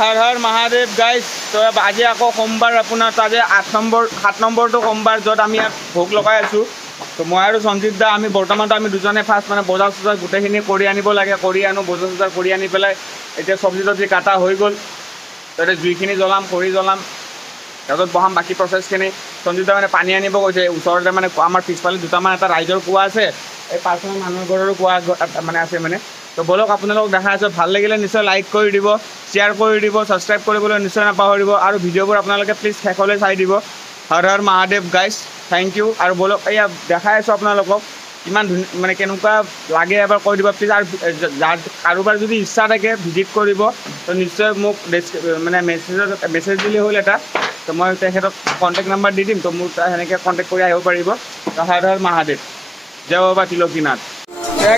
Har Har Mahadev guys. তো আজি আকৌ সোমবাৰ, আপোনাৰ তাতে 7 নম্বৰটো সোমবাৰ, য'ত আমি ইয়াত ভোগ লগাই আছোঁ। তো মই আৰু সঞ্জিত দা আমি বৰ্তমানটো আমি দুজনে ফাৰ্ষ্ট মানে বজাৰ চজাৰ গোটেইখিনি কৰি আনিব লাগে, কৰি আনো বজাৰ চজাৰ কৰি আনি পেলাই এতিয়া চব্জি তব্জি কাটা হৈ গ'ল। তাতে জুইখিনি জ্বলাম, খৰি জ্বলাম, তাৰপিছত বহাম বাকী প্ৰচেছখিনি। সঞ্জিত দা মানে পানী আনিব কৈছে, ওচৰতে মানে আমাৰ পিছফালে দুটামান এটা ৰাইজৰ কুঁৱা আছে, এই পাৰ্চনেল মানুহৰ ঘৰৰো কুঁৱা মানে আছে মানে। তো বলক আপোনালোকক দেখা আছোঁ, ভাল লাগিলে নিশ্চয় লাইক কৰি দিব, শ্বেয়াৰ কৰি দিব, ছাবস্ক্ৰাইব কৰিবলৈ নিশ্চয় নাপাহৰিব, আৰু ভিডিঅ'বোৰ আপোনালোকে প্লিজ শেষলৈ চাই দিব। Har Har Mahadev guys, thank you. আৰু বলক এয়া দেখাই আছোঁ আপোনালোকক কিমান মানে কেনেকুৱা লাগে এবাৰ কৈ দিব প্লিজ। আৰু কাৰোবাৰ যদি ইচ্ছা থাকে ভিজিট কৰিব, তো নিশ্চয় মোক মানে মেছেজ দিলে হ'ল এটা, তো মই তেখেতক কণ্টেক্ট নাম্বাৰ দি দিম, তো মোৰ সেনেকৈ কণ্টেক্ট কৰি আহিব পাৰিব। হৰ হৰ মহাদেৱ, জয় বাবা তিলকীনাথ।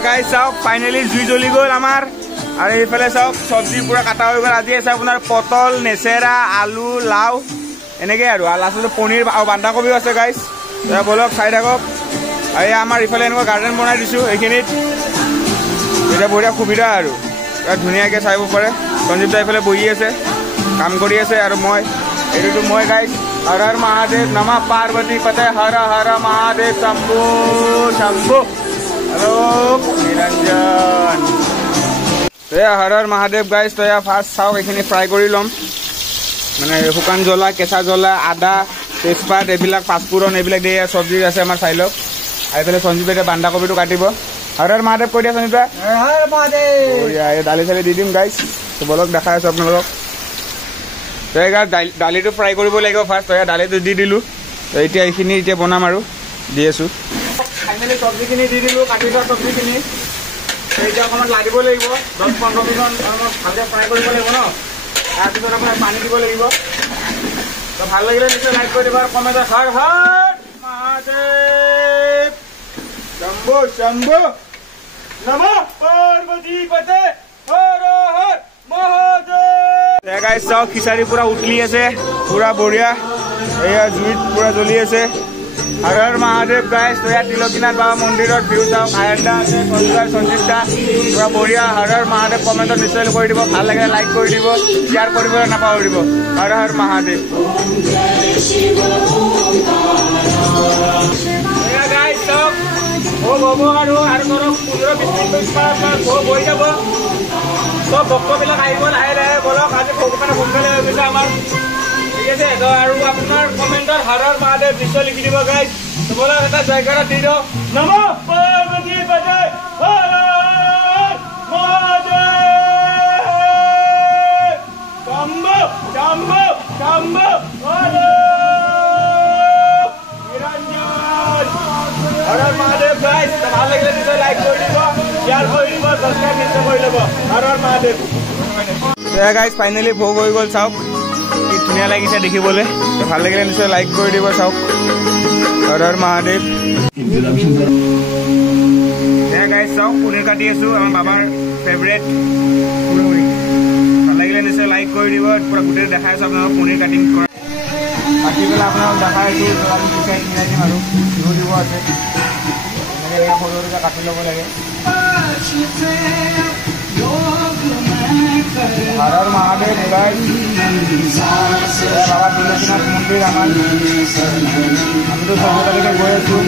গাইজ চাওক, ফাইনেলি জুই জ্বলি গ'ল আমাৰ, আৰু এইফালে চাওক চব্জি পূৰা কাটা হৈ গ'ল। আজি আছে আপোনাৰ পটল, নেচেৰা, আলু, লাও, এনেকৈ আৰু লাষ্টতে পনীৰ আৰু বন্ধাকবিও আছে গাইজ। বলক চাই থাকক। আৰু আমাৰ ইফালে এনেকুৱা গাৰ্ডেন বনাই দিছোঁ, এইখিনিত এতিয়া বঢ়িয়া সুবিধা আৰু ধুনীয়াকৈ চাব পাৰে। সঞ্জীৱ দা এইফালে বহি আছে, কাম কৰি আছে, আৰু এইটোতো মই গাইজ। হৰ হৰ মহাদেৱ, নমঃ পাৰ্বতী পতে, হৰ হৰ মহাদেৱ, শম্ভু শম্ভু, হেল্ল' নিৰঞ্জন। তো হৰ হৰ মহাদেৱ গাইজ। তো ফাৰ্ষ্ট চাওক, এইখিনি ফ্ৰাই কৰি ল'ম, মানে শুকান জ্বলা, কেঁচা জ্বলা, আদা, তেজপাত, এইবিলাক পাঁচফোৰণ এইবিলাক দিয়ে চব্জি আছে আমাৰ, চাই লওক। আৰু এইফালে সঞ্জীৱ এতিয়া বন্ধাকবিটো কাটিব। হৰ হৰ মহাদেৱ কৈ দিয়া সঞ্জীৱ দা। এই দালি চালি দি দিম গাইজ। তো বলক দেখাই আছোঁ আপোনালোকক। তো দালিটো ফ্ৰাই কৰিব লাগিব ফাৰ্ষ্ট। তো দালিটো দি দিলোঁ, তো এতিয়া এইখিনি এতিয়া বনাম আৰু দি আছোঁ। ফাইনেলি চব্জিখিনি দি দিলোঁ, কাটি থোৱা চব্জিখিনি। এতিয়া অকণমান লাগিব 10-15 মিনিট ভালকৈ ফ্ৰাই কৰিব লাগিব ন। তাৰপিছত আপোনাৰ পানী দিব লাগিব। তো ভাল লাগিলে নিশ্চয় লাইক কৰি দিব আৰু কমেণ্টত হৰ হৰ মহাদেৱ, শম্ভু শম্ভু, নমঃ পাৰ্বতী পতে, হৰ হৰ মহাদেৱ। গাইজ চাওক, খিচাৰি পূৰা উতলি আছে, পূৰা বঢ়িয়া, এয়া জুইত পূৰা জ্বলি আছে। হৰ হৰ মহাদেৱ গাইজ। তো ইয়াত তিলকীনাথ বাবা মন্দিৰত ভিউ চাওক, আয়ন্দা আছে, সঞ্জিত দা, পূৰা বঢ়িয়া। হৰ হৰ মহাদেৱ কমেণ্টত নিশ্চয় কৰি দিব, ভাল লাগিলে লাইক কৰি দিব, শ্বেয়াৰ কৰিবলৈ নাপাহৰিব। হৰ হৰ মহাদেৱ। এয়া গাইজ চাওক, ভোগ হ'ব আৰু ধৰক 15-20 মিনিট ভোগ হৈ যাব। চব ভক্তবিলাক আহিব লাহে লাহে, বলক আজি ভোগ মানে সোনকালে হৈ গৈছে আমাৰ, ঠিক আছে। তো আৰু আপোনাৰ কমেণ্টত হৰ হৰ মহাদেৱ নিশ্চয় লিখি দিব গাইজ। তো বলক এটা জয়কাৰা দি দিওঁ, নমঃ পাৰ্বতী পতে, হৰ হৰ মহাদেৱ, শম্ভু শম্ভু শম্ভু, নিৰঞ্জন। হৰ হৰ মহাদেৱ গাইজ। তো ভাল লাগিলে নিশ্চয় লাইক কৰি দিব, শ্বেয়াৰ কৰি দিব, ছাবস্ক্ৰাইব নিশ্চয় কৰি ল'ব। হৰ হৰ মহাদেৱ। গাইজ ফাইনেলি ভোগ হৈ গ'ল, চাওক কি ধুনীয়া লাগিছে দেখিবলৈ। তো ভাল লাগিলে নিশ্চয় লাইক কৰি দিব, চাওক। হৰ হৰ মহাদেৱ। গাইজ চাওক, পনীৰ কাটি আছোঁ, আমাৰ বাবাৰ ফেভৰেট। ভাল লাগিলে নিশ্চয় লাইক কৰি দিব, পূৰা গোটেই দেখাই আছোঁ আপোনালোকক পনীৰ কাটিং কৰা, কাটি পেলাই আপোনালোকক দেখাই আছোঁ। আমি পিছাই মিলাই দিম আৰু বিহু দিব আছে, এনেকৈ সৰু সৰুকৈ কাটি ল'ব লাগে। হৰ হৰ মহাদেৱ গাইজ। বাবা তিলকীনাথ মন্দিৰ আমাৰ, আমিতো 14 তাৰিখে গৈ আছোঁ।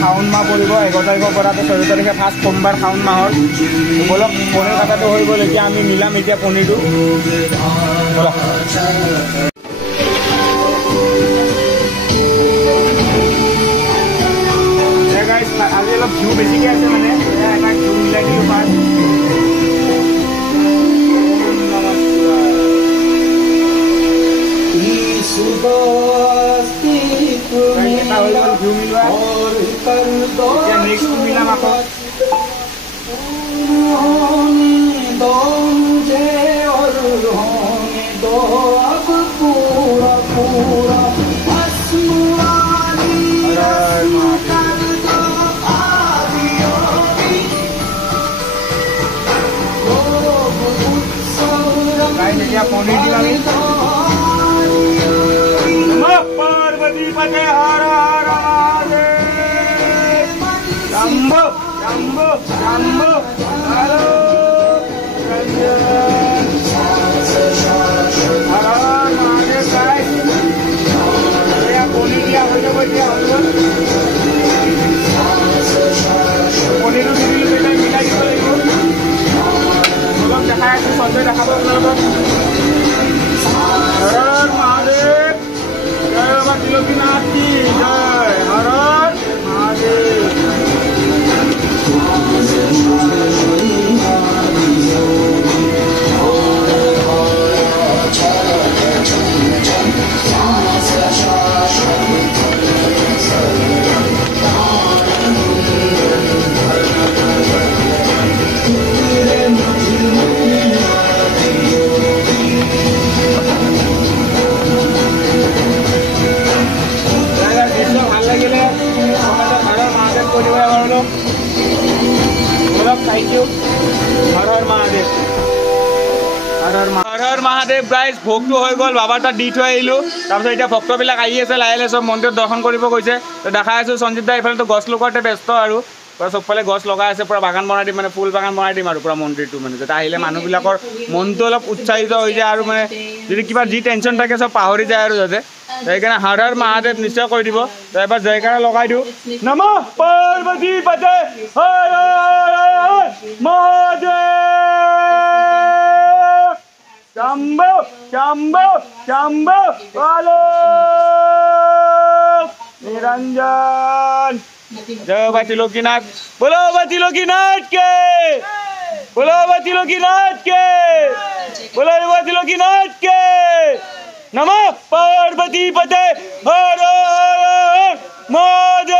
শাওণ মাহ পৰিব 11 তাৰিখৰ পৰা, 14 তাৰিখে ফাৰ্ষ্ট সোমবাৰ শাওণ মাহৰ। বলক পনীৰ কাটাটো হৈ গ'ল, এতিয়া আমি মিলাম এতিয়া পনীৰটো, বলক। আজি অলপ ঘিউ বেছিকৈ আছে মানে, এটা ঘিউ মিলাই দিলোঁ ফাৰ্ষ্ট। ঘিউ মিলোৱা, এতিয়া নেক্সট মিলাম আকৌ। এতিয়া পনীৰ দিম আমি। নমঃ পাৰ্বতী পতে, হৰ হৰ মহাদেৱ, শম্ভু শম্ভু শম্ভু, হেল্ল' हर महादेव जय बाबा त्रिलोकीनाथ की जय Har Har Mahadev thank you Har Har Mahadev Har Har Mahadev guys भोगটো হৈ গ'ল বাবাৰ তাত দি থৈ আহিলোঁ তাৰপিছত এতিয়া ভক্তবিলাক আহি আছে লাহে লাহে চব মন্দিৰত দৰ্শন কৰিব গৈছে তো দেখাই আছোঁ সঞ্জীৱ দা এইফালেতো গছ লগোৱাতে ব্যস্ত আৰু পুৰা চবফালে গছ লগাই আছে পুৰা বাগান বনাই দিম মানে ফুল বাগান বনাই দিম আৰু পুৰা মন্দিৰটো মানে যাতে আহিলে মানুহবিলাকৰ মনটো অলপ উৎসাহিত হৈ যায় আৰু মানে যদি কিবা যি টেনশ্যন থাকে চব পাহৰি যায় আৰু যাতে সেইকাৰণে হৰ হৰ মহাদেৱ নিশ্চয় কৰি দিব তো এবাৰ জয়কাৰা লগাই দিওঁ নমঃ পাৰ্বতী পতে হৰ হৰ মহাদেৱ शंभो शंभो शंभो बोलो निरंजन जय बाबा त्रिलोकीनाथ बोलो बाबा त्रिलोकीनाथ के बोलो बाबा त्रिलोकीनाथ के बोलो बाबा त्रिलोकीनाथ के नमः पार्वती पते हर हर महादेव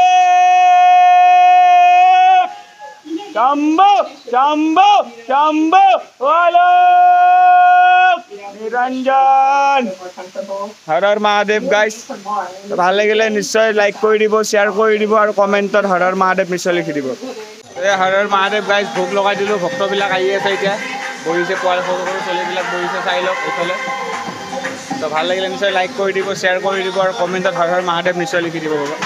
शंभो शंभो शंभो बोलो निरंजन हर हर महादेव गाइस ভাল লাগিলে নিশ্চয় লাইক কৰি দিব শেয়াৰ কৰি দিব আৰু কমেন্টত হৰ হৰ महादेव নিশ্চয় লিখি দিব হৰ হৰ महादेव গাইস ভোগ লগাই দিলো ভক্তবিলাক আহি আছে এতিয়া বহিছে কোৱাৰ সৰু সৰু চলিবিলাক বহিছে চাই লওক এইফালে তো ভাল লাগিলে নিশ্চয় লাইক কৰি দিব শেয়াৰ কৰি দিব আৰু কমেন্টত হৰ হৰ महादेव নিশ্চয় লিখি দিব বাবা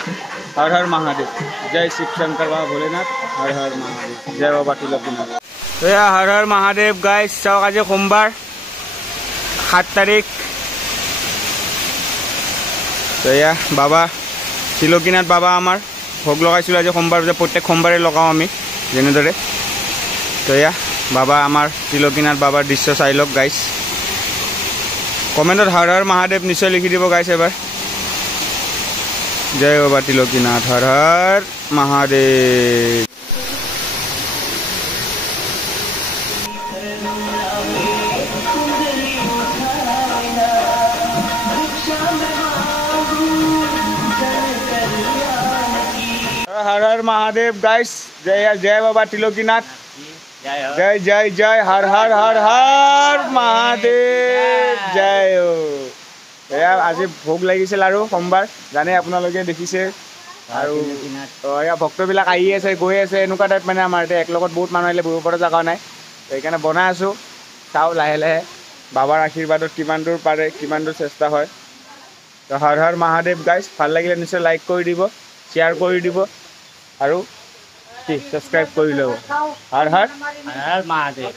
हर हर महादेव जय शिव शंकर बाबा भोलेनाथ हर हर महादेव जय बाबा त्रिलोकीनाथ तो हर हर महादेव गाइस चाওক আজি সোমবাৰ 7 तारीख तो या बाबा त्रिलोकीनाथ बाबा आमार भोग लगाइছিলোঁ आज सोमबार प्रत्येक सोमबारे लगाওঁ আমি যেনেদৰে तो या बाबा आमार त्रिलोकीनाथ बाबार दृश्य চাই লওক গাইস কমেন্টত हर हर महादेव নিশ্চয় লিখি দিব গাইস এবাৰ जय बाबा त्रिलोकीनाथ हर हर महादेव हर हर महादेव गाइस जय जय बाबा त्रिलोकीनाथ जय जय जय हर हर हर हर महादेव जय আজি ভোগ লাগিছিল আৰু সোমবাৰ জানে আপোনালোকে দেখিছে আৰু এয়া ভক্তবিলাক আহি আছে গৈ আছে এনেকুৱা টাইপ মানে আমাৰ এতিয়া একলগত বহুত মানুহ আহিলে বহিব পৰা জেগা নাই সেইকাৰণে বনাই আছোঁ চাওঁ লাহে লাহে বাবাৰ আশীৰ্বাদত কিমান দূৰ পাৰে কিমান দূৰ চেষ্টা হয় তো হৰ হৰ মহাদেৱ গাইজ ভাল লাগিলে নিশ্চয় লাইক কৰি দিব শ্বেয়াৰ কৰি দিব আৰু কি সাবস্ক্ৰাইব কৰি ল'ব হৰ হৰ মহাদেৱ